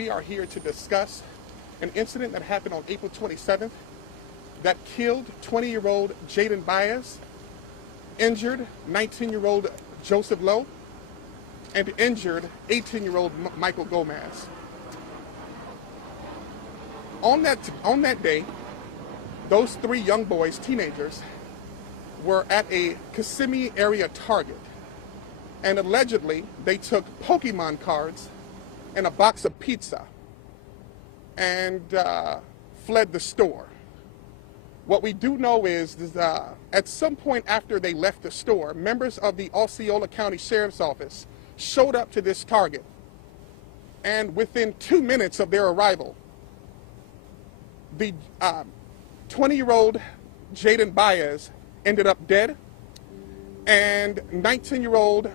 we are here to discuss an incident that happened on April 27th that killed 20-year-old Jaden Baez, injured 19-year-old Joseph Lowe, and injured 18-year-old Michael Gomez. On that day, those three young boys, teenagers, were at a Kissimmee area Target, and allegedly they took Pokemon cards and a box of pizza and fled the store. What we do know is at some point after they left the store, members of the Osceola County Sheriff's Office showed up to this Target, and within 2 minutes of their arrival, the 20-year-old Jaden Baez ended up dead, and 19-year-old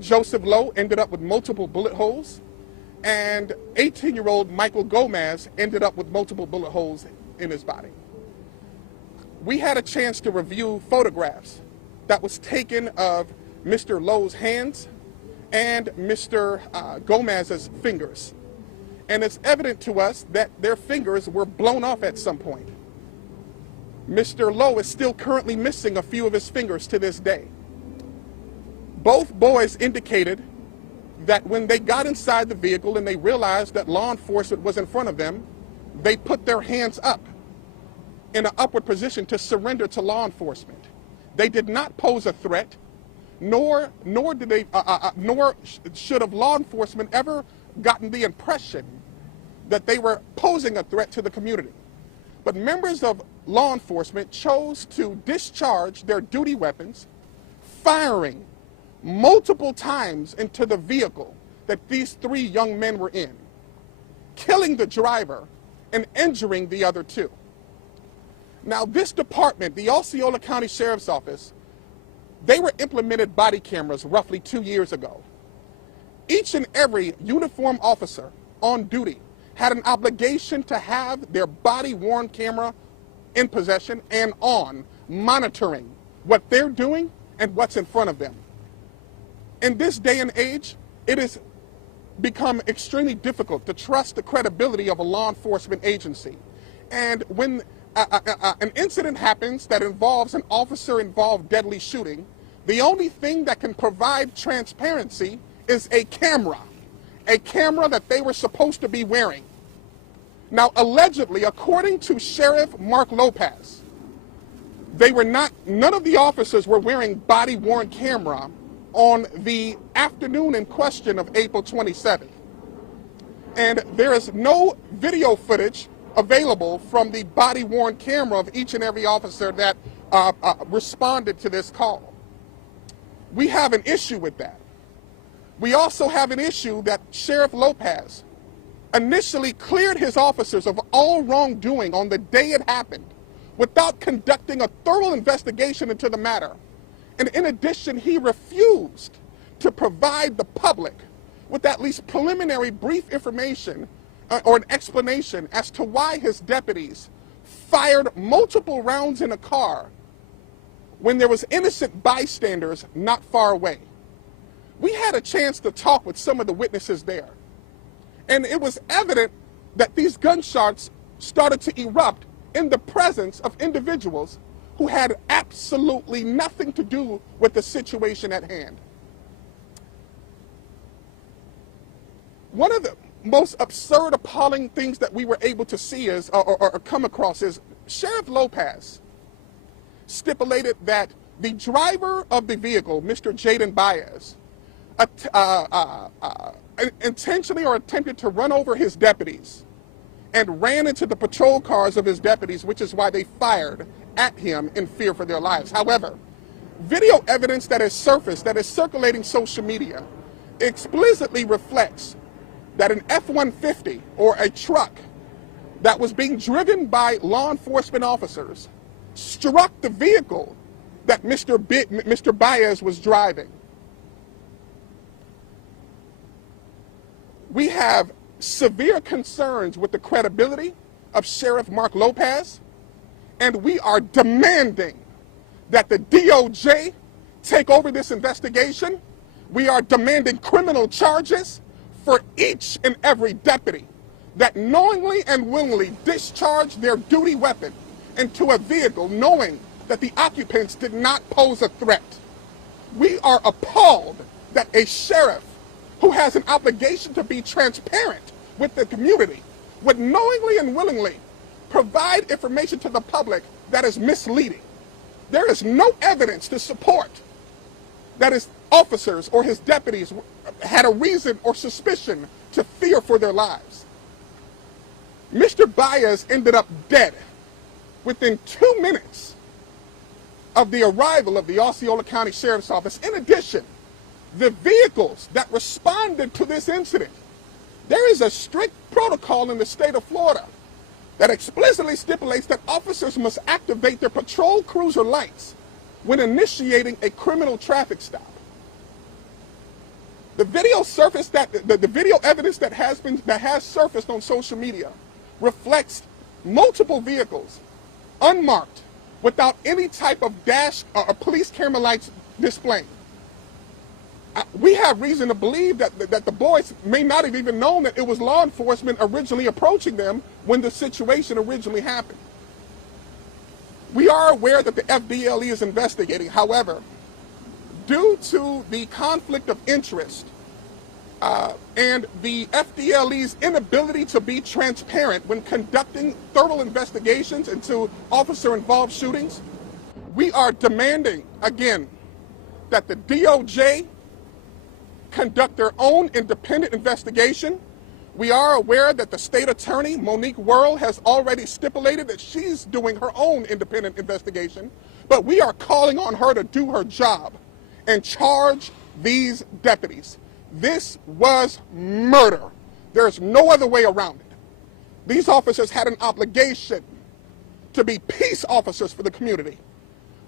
Joseph Lowe ended up with multiple bullet holes, and 18-year-old Michael Gomez ended up with multiple bullet holes in his body. We had a chance to review photographs that was taken of Mr. Lowe's hands and Mr. Gomez's fingers. And it's evident to us that their fingers were blown off at some point. Mr. Lowe is still currently missing a few of his fingers to this day. Both boys indicated that when they got inside the vehicle and they realized that law enforcement was in front of them, they put their hands up in an upward position to surrender to law enforcement. They did not pose a threat, nor should have law enforcement ever gotten the impression that they were posing a threat to the community. But members of law enforcement chose to discharge their duty weapons, firing multiple times into the vehicle that these three young men were in, killing the driver and injuring the other two. Now, this department, the Osceola County Sheriff's Office, they were implemented body cameras roughly 2 years ago. Each and every uniformed officer on duty had an obligation to have their body-worn camera in possession and on, monitoring what they're doing and what's in front of them. In this day and age, it has become extremely difficult to trust the credibility of a law enforcement agency. And when an incident happens that involves an officer-involved deadly shooting, the only thing that can provide transparency is a camera that they were supposed to be wearing. Now, allegedly, according to Sheriff Mark Lopez, none of the officers were wearing body-worn camera on the afternoon in question of April 27th. And there is no video footage available from the body-worn camera of each and every officer that responded to this call. We have an issue with that. We also have an issue that Sheriff Lopez initially cleared his officers of all wrongdoing on the day it happened without conducting a thorough investigation into the matter. And in addition, he refused to provide the public with at least preliminary brief information or an explanation as to why his deputies fired multiple rounds in a car when there was innocent bystanders not far away. We had a chance to talk with some of the witnesses there, and it was evident that these gunshots started to erupt in the presence of individuals who had absolutely nothing to do with the situation at hand. One of the most absurd, appalling things that we were able to see is, or come across is, Sheriff Lopez stipulated that the driver of the vehicle, Mr. Jaden Baez, intentionally or attempted to run over his deputies and ran into the patrol cars of his deputies, which is why they fired at him in fear for their lives. However, video evidence that has surfaced, that is circulating social media, explicitly reflects that an F-150 or a truck that was being driven by law enforcement officers struck the vehicle that Mr. Baez was driving. We have severe concerns with the credibility of Sheriff Mark Lopez, and we are demanding that the DOJ take over this investigation. We are demanding criminal charges for each and every deputy that knowingly and willingly discharged their duty weapon into a vehicle knowing that the occupants did not pose a threat. We are appalled that a sheriff who has an obligation to be transparent with the community would knowingly and willingly provide information to the public that is misleading. There is no evidence to support that his officers or his deputies had a reason or suspicion to fear for their lives. Mr. Baez ended up dead within 2 minutes of the arrival of the Osceola County Sheriff's Office. In addition, the vehicles that responded to this incident, there is a strict protocol in the state of Florida that explicitly stipulates that officers must activate their patrol cruiser lights when initiating a criminal traffic stop. The video evidence that has surfaced on social media reflects multiple vehicles unmarked without any type of dash or police camera lights displaying. We have reason to believe that the boys may not have even known that it was law enforcement originally approaching them when the situation originally happened. We are aware that the FDLE is investigating. However, due to the conflict of interest and the FDLE's inability to be transparent when conducting thorough investigations into officer-involved shootings, we are demanding, again, that the DOJ conduct their own independent investigation. We are aware that the state attorney, Monique Worrell, has already stipulated that she's doing her own independent investigation, but we are calling on her to do her job and charge these deputies. This was murder. There's no other way around it. These officers had an obligation to be peace officers for the community.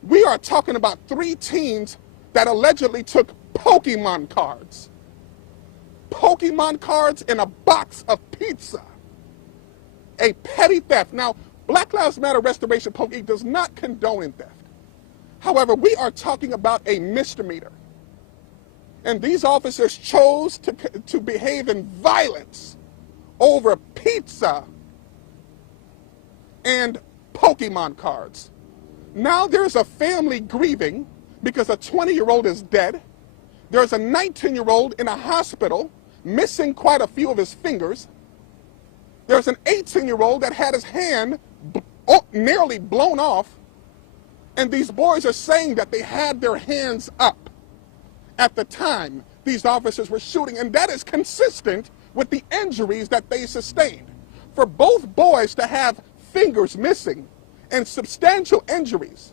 We are talking about 3 teens that allegedly took Pokemon cards. Pokemon cards in a box of pizza. A petty theft. Now, Black Lives Matter Restoration Poke does not condone theft. However, we are talking about a misdemeanor. And these officers chose to behave in violence over pizza and Pokemon cards. Now there's a family grieving because a 20-year-old is dead. There's a 19-year-old in a hospital missing quite a few of his fingers. There's an 18-year-old that had his hand nearly blown off. And these boys are saying that they had their hands up at the time these officers were shooting. And that is consistent with the injuries that they sustained. For both boys to have fingers missing and substantial injuries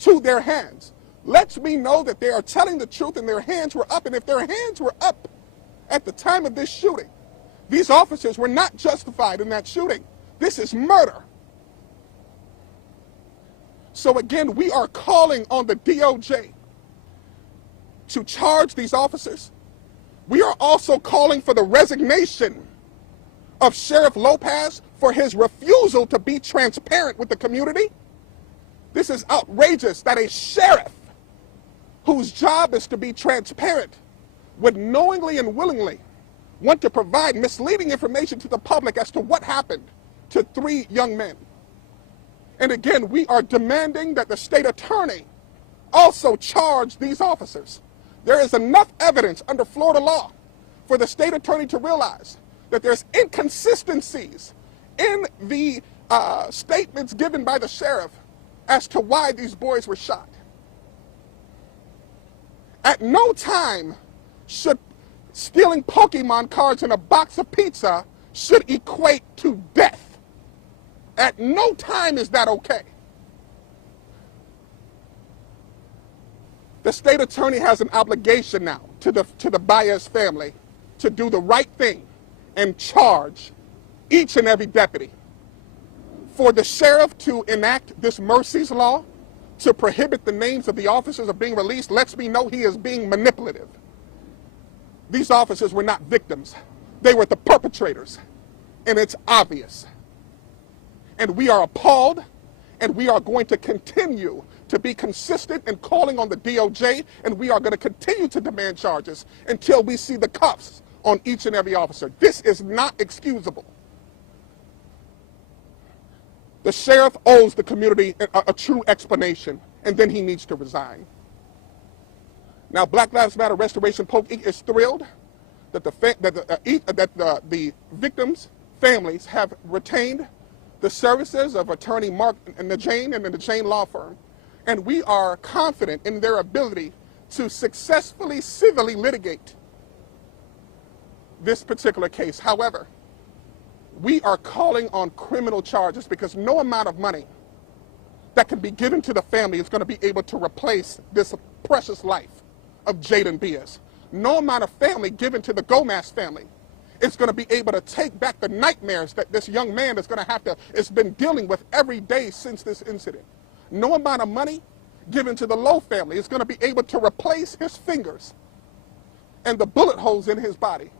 to their hands lets me know that they are telling the truth and their hands were up. And if their hands were up at the time of this shooting, these officers were not justified in that shooting. This is murder. So again, we are calling on the DOJ to charge these officers. We are also calling for the resignation of Sheriff Lopez for his refusal to be transparent with the community. This is outrageous that a sheriff whose job is to be transparent would knowingly and willingly want to provide misleading information to the public as to what happened to 3 young men. And again, we are demanding that the state attorney also charge these officers. There is enough evidence under Florida law for the state attorney to realize that there's inconsistencies in the statements given by the sheriff as to why these boys were shot. At no time should stealing Pokemon cards in a box of pizza should equate to death. At no time is that okay. The state attorney has an obligation now to the Baez family to do the right thing and charge each and every deputy. For the sheriff to enact this mercies law to prohibit the names of the officers of being released lets me know he is being manipulative. These officers were not victims. They were the perpetrators. And it's obvious. And we are appalled, and we are going to continue to be consistent in calling on the DOJ, and we are going to continue to demand charges until we see the cuffs on each and every officer. This is not excusable. The sheriff owes the community a true explanation, and then he needs to resign. Now, Black Lives Matter Restoration Polk is thrilled that the victims' families have retained the services of attorney Mark and the Jane and the Jane law firm, and we are confident in their ability to successfully civilly litigate this particular case. However, we are calling on criminal charges because no amount of money that can be given to the family is going to be able to replace this precious life of Jaden Beers. No amount of family given to the Gomez family is going to be able to take back the nightmares that this young man is going to have to, it's been dealing with every day since this incident. No amount of money given to the Lowe family is going to be able to replace his fingers and the bullet holes in his body.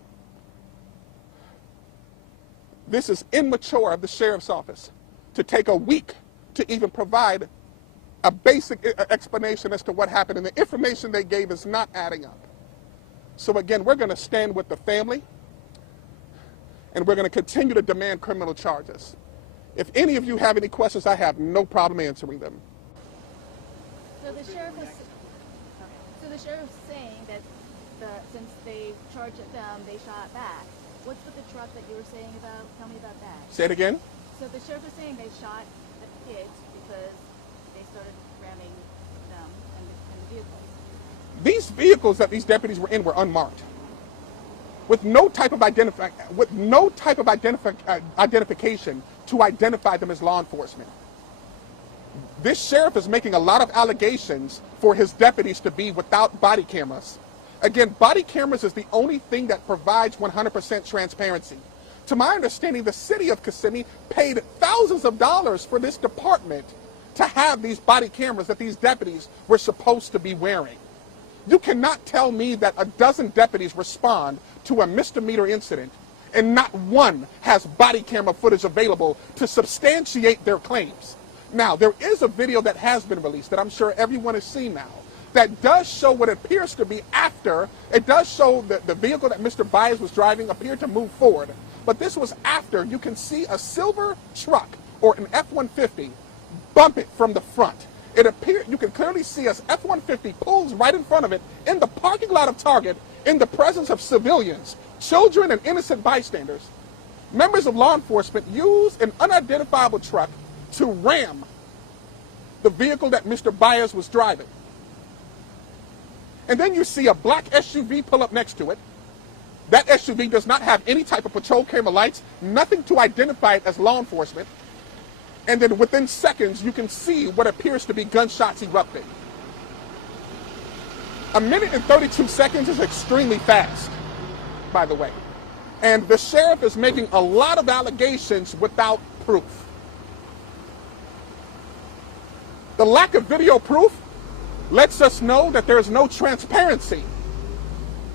This is immature of the sheriff's office to take a week to even provide a basic explanation as to what happened, and the information they gave is not adding up. So again, we're going to stand with the family, and we're going to continue to demand criminal charges. If any of you have any questions, I have no problem answering them. So the sheriff is saying that since they charged them, they shot back. What's with the truck that you were saying about? Tell me about that. Say it again. So the sheriff is saying they shot the kids because they started ramming them and the vehicles. These vehicles that these deputies were in were unmarked, with no type of identification to identify them as law enforcement. This sheriff is making a lot of allegations for his deputies to be without body cameras. Again, body cameras is the only thing that provides 100% transparency. To my understanding, the city of Kissimmee paid thousands of dollars for this department to have these body cameras that these deputies were supposed to be wearing. You cannot tell me that a dozen deputies respond to a misdemeanor incident and not one has body camera footage available to substantiate their claims. Now, there is a video that has been released that I'm sure everyone has seen now that does show what appears to be after. It does show that the vehicle that Mr. Byers was driving appeared to move forward. But this was after. You can see a silver truck or an F-150 bump it from the front. It appeared, you can clearly see as F-150 pulls right in front of it in the parking lot of Target in the presence of civilians, children, and innocent bystanders. Members of law enforcement used an unidentifiable truck to ram the vehicle that Mr. Byers was driving. And then you see a black SUV pull up next to it. That SUV does not have any type of patrol camera lights, nothing to identify it as law enforcement. And then within seconds, you can see what appears to be gunshots erupting. 1 minute and 32 seconds is extremely fast, by the way. And the sheriff is making a lot of allegations without proof. The lack of video proof lets us know that there is no transparency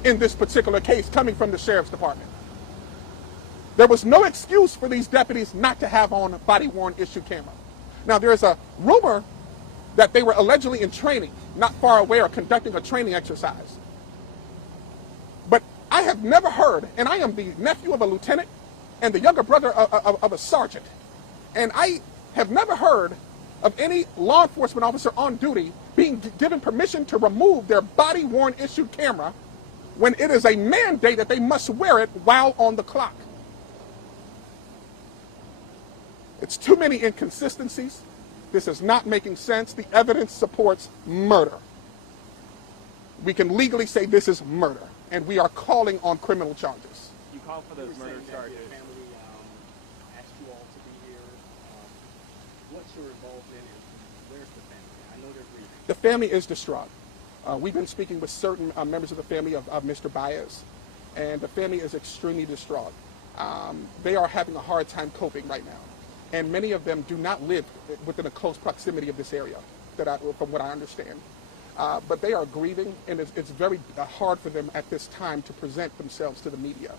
in this particular case coming from the sheriff's department. There was no excuse for these deputies not to have on a body-worn issue camera. Now, there's a rumor that they were allegedly in training, not far away, or conducting a training exercise. But I have never heard, and I am the nephew of a lieutenant and the younger brother of a sergeant, and I have never heard of any law enforcement officer on duty being given permission to remove their body-worn issued camera when it is a mandate that they must wear it while on the clock. It's too many inconsistencies. This is not making sense. The evidence supports murder. We can legally say this is murder, and we are calling on criminal charges. You call for those murder charges. Your family asked you all to be here. What's your involvement and where's the family? I know they're grieving. The family is distraught. We've been speaking with certain members of the family of Mr. Baez, and the family is extremely distraught. They are having a hard time coping right now, and many of them do not live within a close proximity of this area, from what I understand. But they are grieving, and it's very hard for them at this time to present themselves to the media.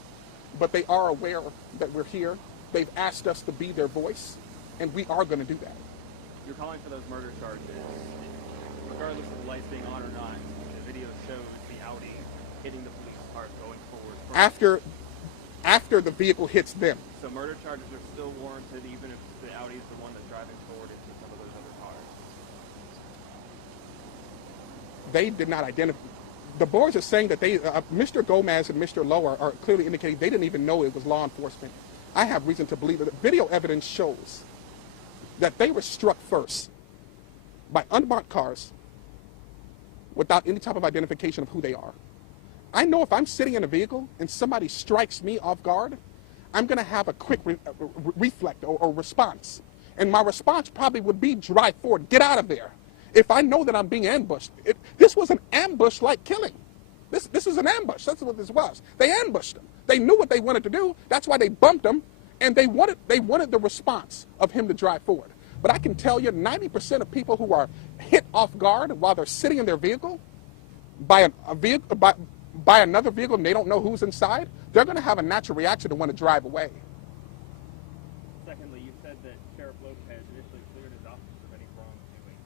But they are aware that we're here. They've asked us to be their voice, and we are going to do that. You're calling for those murder charges. Regardless of the lights being on or not, the video shows the Audi hitting the police car going forward after the vehicle hits them. So murder charges are still warranted even if the Audi is the one that's driving forward into some of those other cars. They did not identify. The boys are saying that Mr. Gomez and Mr. Lowe are clearly indicating they didn't even know it was law enforcement. I have reason to believe that the video evidence shows that they were struck first by unmarked cars without any type of identification of who they are. I know if I'm sitting in a vehicle and somebody strikes me off guard, I'm going to have a quick reflect or response. And my response probably would be drive forward, get out of there. If I know that I'm being ambushed. This was an ambush-like killing. This is an ambush. That's what this was. They ambushed him. They knew what they wanted to do. That's why they bumped him. And they wanted the response of him to drive forward. But I can tell you 90% of people who are hit off guard while they're sitting in their vehicle by another vehicle and they don't know who's inside, they're going to have a natural reaction to want to drive away. Secondly, you said that Sheriff Lopez initially cleared his officers of any wrongdoing.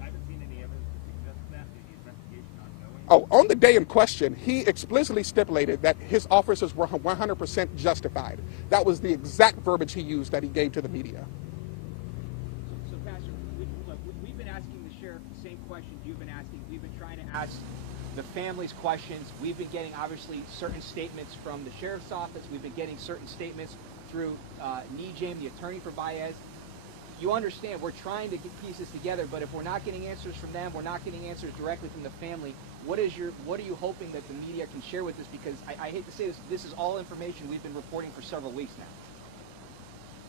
I haven't seen any evidence to suggest that. Is the investigation ongoing? Oh, on the day in question, he explicitly stipulated that his officers were 100% justified. That was the exact verbiage he used that he gave to the media. So Pastor, we've been asking the sheriff the same questions you've been asking. We've been trying to ask the family's questions. We've been getting, obviously, certain statements from the sheriff's office. We've been getting certain statements through Nijam, the attorney for Baez. You understand, we're trying to get pieces together, but if we're not getting answers from them, we're not getting answers directly from the family, what are you hoping that the media can share with us? Because I hate to say this is all information we've been reporting for several weeks now.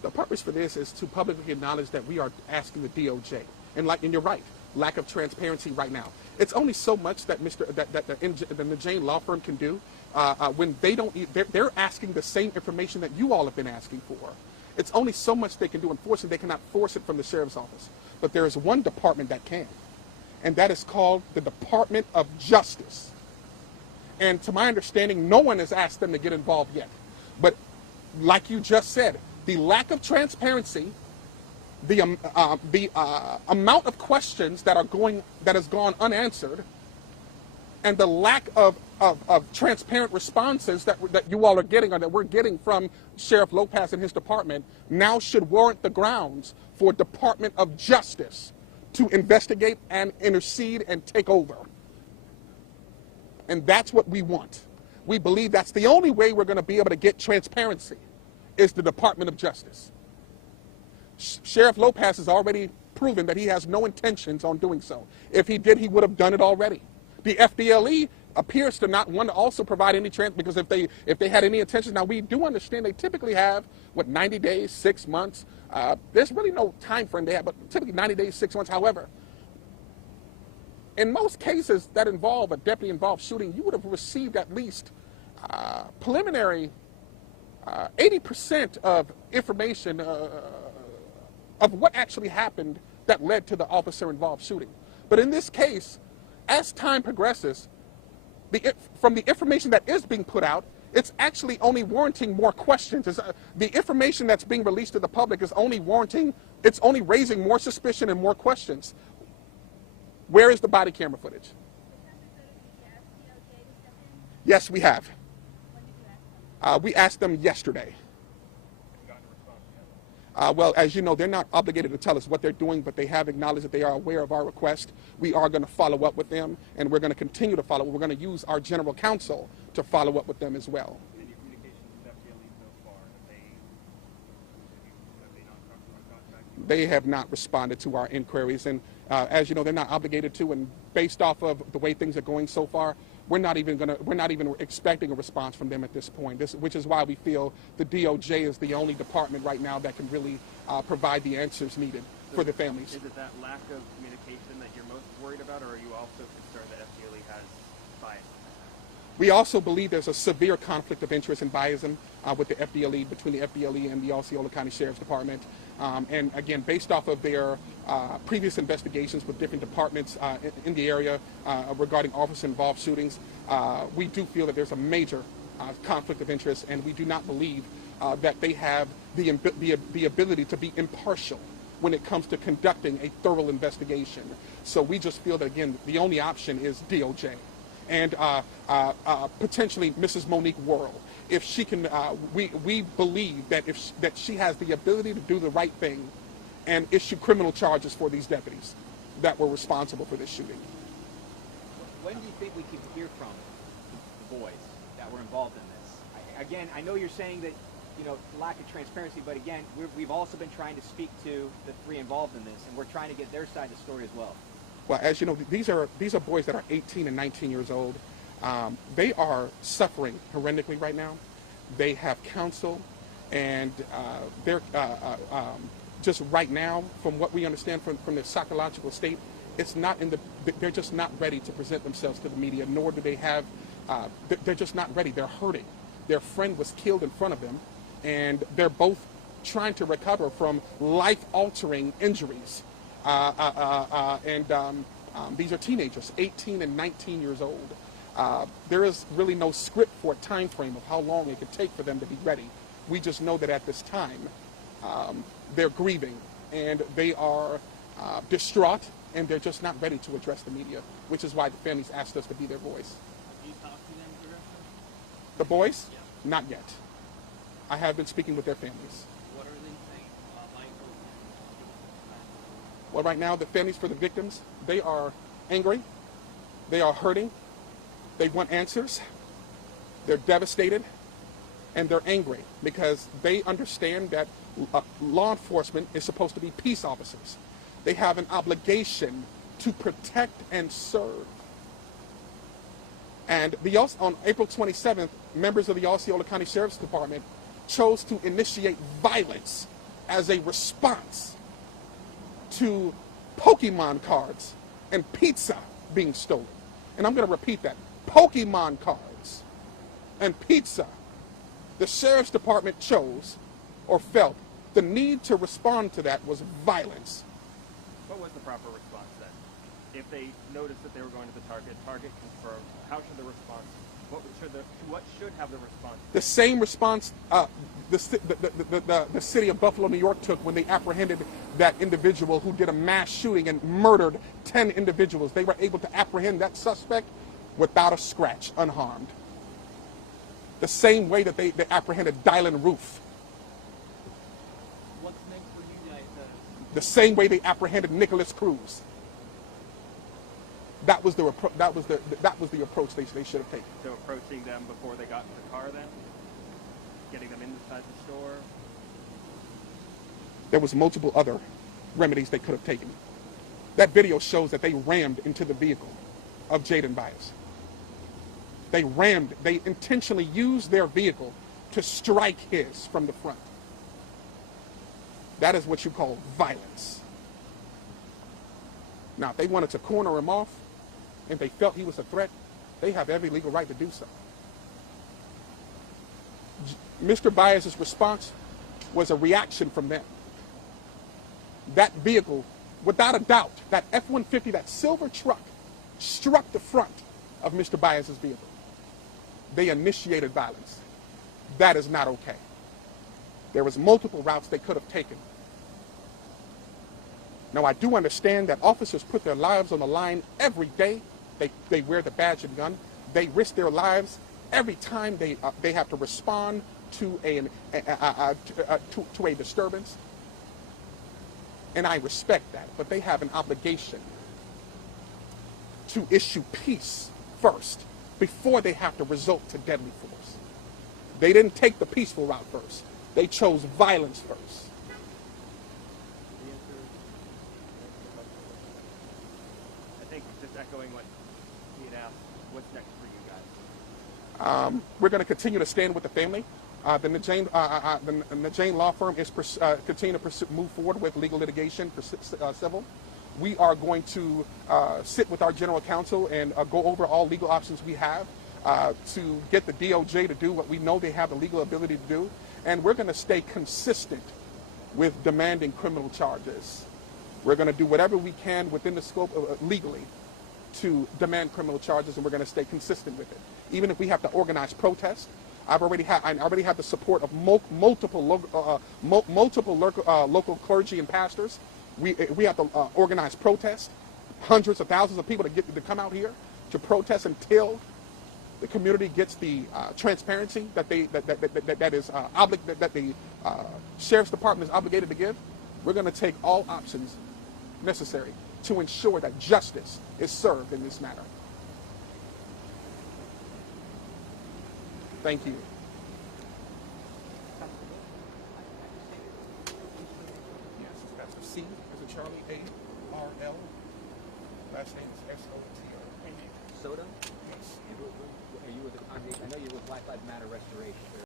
The purpose for this is to publicly acknowledge that we are asking the DOJ. And you're right, lack of transparency right now. It's only so much that the Nijam law firm can do when they're asking the same information that you all have been asking for. It's only so much they can do. Unfortunately, they cannot force it from the sheriff's office. But there is one department that can, and that is called the Department of Justice. And to my understanding, no one has asked them to get involved yet. But like you just said, the lack of transparency, the amount of questions that has gone unanswered, and the lack of transparent responses that you all are getting or that we're getting from Sheriff Lopez and his department now should warrant the grounds for Department of Justice to investigate and intercede and take over. And that's what we want. We believe that's the only way we're going to be able to get transparency is the Department of Justice. Sheriff Lopez has already proven that he has no intentions on doing so. If he did, he would have done it already. The FDLE appears to not want to also provide any because if they had any intentions, now we do understand they typically have 90 days, 6 months. There's really no time frame they have, but typically 90 days, 6 months. However, in most cases that involve a deputy involved shooting, you would have received at least preliminary 80% of information of what actually happened that led to the officer involved shooting. But in this case, as time progresses, from the information that is being put out, it's actually only warranting more questions. The information that's being released to the public is only raising more suspicion and more questions. Where is the body camera footage? Yes, we have. We asked them yesterday. Well, as you know, they're not obligated to tell us what they're doing, but they have acknowledged that they are aware of our request. We are going to follow up with them, and we're going to continue to follow up. We're going to use our general counsel to follow up with them as well. Any communications with FDLE so far? Have they not talked about contact? They have not responded to our inquiries, and as you know, they're not obligated to. And based off of the way things are going so far, we're not even expecting a response from them at this point. Which is why we feel the DOJ is the only department right now that can really provide the answers needed for the families. Is it that lack of communication that you're most worried about, or are you also concerned that FDLE has bias? We also believe there's a severe conflict of interest and biasm with the FDLE, between the FDLE and the Osceola County Sheriff's Department. And again, based off of their previous investigations with different departments in the area regarding officer-involved shootings, we do feel that there's a major conflict of interest, and we do not believe that they have the ability to be impartial when it comes to conducting a thorough investigation. So we just feel that, again, the only option is DOJ. and potentially Mrs. Monique Worrell. If she can, we believe that that she has the ability to do the right thing and issue criminal charges for these deputies that were responsible for this shooting. When do you think we can hear from the boys that were involved in this? Again, I know you're saying that, you know, lack of transparency, but again, we've also been trying to speak to the three involved in this, and we're trying to get their side of the story as well. Well, as you know, these are boys that are 18 and 19 years old. They are suffering horrendously right now. They have counsel, and they're just right now, from what we understand from their psychological state, it's not in the. They're just not ready to present themselves to the media. Nor do they have. They're just not ready. They're hurting. Their friend was killed in front of them, and they're both trying to recover from life-altering injuries. These are teenagers, 18 and 19 years old. There is really no script for a time frame of how long it could take for them to be ready. We just know that at this time, they're grieving, and they are distraught, and they're just not ready to address the media, which is why the families asked us to be their voice. Do you talk to them directly? The boys? Yeah. Not yet. I have been speaking with their families. What are they saying about Michael? Well, right now, the families for the victims, they are angry, they are hurting, they want answers, they're devastated, and they're angry because they understand that law enforcement is supposed to be peace officers. They have an obligation to protect and serve. And on April 27th, members of the Osceola County Sheriff's Department chose to initiate violence as a response to Pokemon cards and pizza being stolen. And I'm going to repeat that. Pokemon cards and pizza. The Sheriff's Department chose or felt the need to respond to that was violence. What was the proper response then? If they noticed that they were going to the target confirmed, how should the response, what should have the response? The same response the city of Buffalo, New York took when they apprehended that individual who did a mass shooting and murdered 10 individuals. They were able to apprehend that suspect without a scratch, unharmed. The same way that they apprehended Dylan Roof. What's next for you guys? The same way they apprehended Nicholas Cruz. That was the approach they should have taken. So approaching them before they got in the car then? Getting them inside the store? There was multiple other remedies they could have taken. That video shows that they rammed into the vehicle of Jaden Bias. They intentionally used their vehicle to strike his from the front. That is what you call violence. Now, if they wanted to corner him off and they felt he was a threat, they have every legal right to do so. Mr. Bias's response was a reaction from them. That vehicle, without a doubt, that F-150, that silver truck, struck the front of Mr. Bias's vehicle. They initiated violence. That is not okay. There was multiple routes they could have taken. Now, I do understand that officers put their lives on the line every day. They wear the badge and gun. They risk their lives every time they have to respond to a disturbance. And I respect that, but they have an obligation to issue peace first before they have to resort to deadly force. They didn't take the peaceful route first. They chose violence first. I think just echoing what he had asked, what's next for you guys? We're going to continue to stand with the family. The Najane law firm is continue to move forward with legal litigation for civil. We are going to sit with our general counsel and go over all legal options we have to get the DOJ to do what we know they have the legal ability to do. And we're going to stay consistent with demanding criminal charges. We're going to do whatever we can within the scope of legally to demand criminal charges, and we're going to stay consistent with it. Even if we have to organize protests, I already have the support of multiple local clergy and pastors. We have to organize protests, hundreds of thousands of people to come out here to protest until the community gets the transparency that the sheriff's department is obligated to give. We're going to take all options necessary to ensure that justice is served in this matter. Thank you. Yes, it's Pastor C. Is it Charlie A-R-L? Last name is S-O-T-O. Soda? Yes. Are you with the congregation? I know you're with Black Lives Matter Restoration.